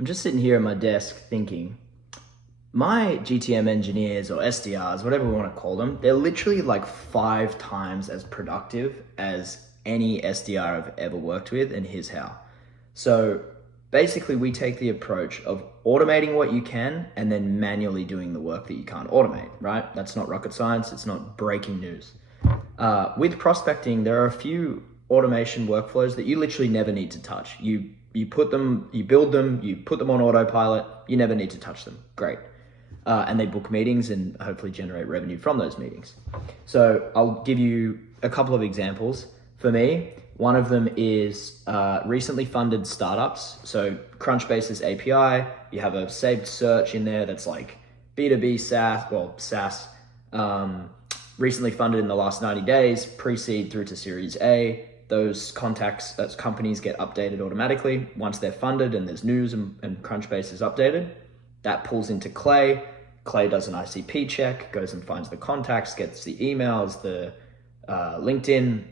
I'm just sitting here at my desk thinking, my GTM engineers or SDRs, whatever we want to call them, they're literally like 5 times as productive as any SDR I've ever worked with, and here's how. So basically we take the approach of automating what you can and then manually doing the work that you can't automate, right? That's not rocket science. It's not breaking news. With prospecting, there are a few automation workflows that you literally never need to touch. You build them, you put them on autopilot, you never need to touch them. Great. And they book meetings and hopefully generate revenue from those meetings. So I'll give you a couple of examples. For me, one of them is recently funded startups. So Crunchbase's API, you have a saved search in there that's like B2B SaaS, recently funded in the last 90 days, pre-seed through to Series A. Those contacts, those companies get updated automatically once they're funded and there's news and Crunchbase is updated. That pulls into Clay. Clay does an ICP check, goes and finds the contacts, gets the emails, the LinkedIn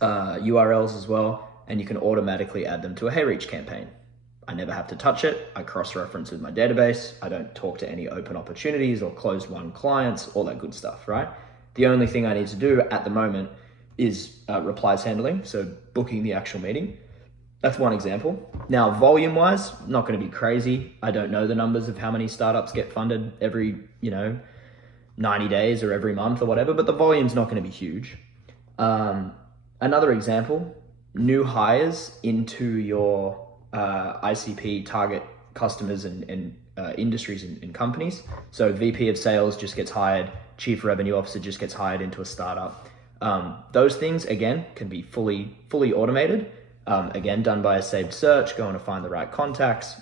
URLs as well, and you can automatically add them to a HeyReach campaign. I never have to touch it. I cross-reference with my database. I don't talk to any open opportunities or closed won clients, all that good stuff, right? The only thing I need to do at the moment is replies handling, so booking the actual meeting. That's one example. Now, volume-wise, not going to be crazy. I don't know the numbers of how many startups get funded every, 90 days or every month or whatever, but the volume's not going to be huge. Another example, new hires into your ICP target customers and industries and companies. So VP of sales just gets hired, chief revenue officer just gets hired into a startup. Those things, again, can be fully automated. Again, done by a saved search, going to find the right contacts,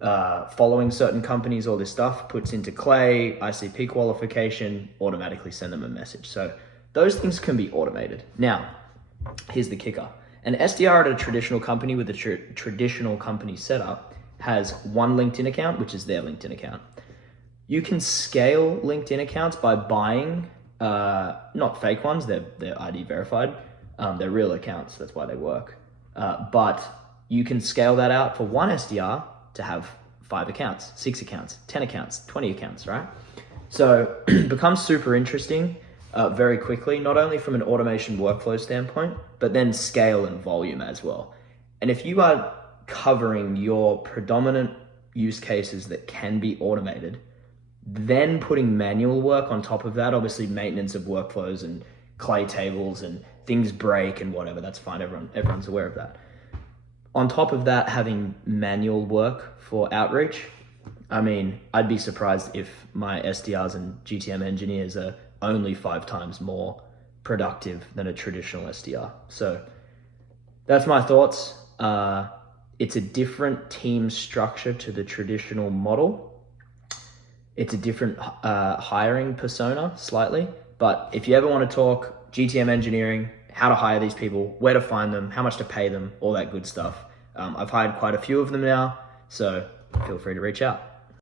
following certain companies, all this stuff, puts into Clay, ICP qualification, automatically send them a message. So those things can be automated. Now, here's the kicker. An SDR at a traditional company with a traditional company setup has one LinkedIn account, which is their LinkedIn account. You can scale LinkedIn accounts by buying, not fake ones, they're ID verified. They're real accounts, that's why they work. But you can scale that out for one SDR to have 5 accounts, 6 accounts, 10 accounts, 20 accounts, right? So it becomes super interesting very quickly, not only from an automation workflow standpoint, but then scale and volume as well. And if you are covering your predominant use cases that can be automated, then putting manual work on top of that, obviously maintenance of workflows and Clay tables and things break and whatever, that's fine, everyone's aware of that. On top of that, having manual work for outreach, I mean, I'd be surprised if my SDRs and GTM engineers are only 5 times more productive than a traditional SDR. So that's my thoughts. It's a different team structure to the traditional model. It's a different hiring persona slightly, but if you ever want to talk GTM engineering, how to hire these people, where to find them, how much to pay them, all that good stuff. I've hired quite a few of them now, so feel free to reach out.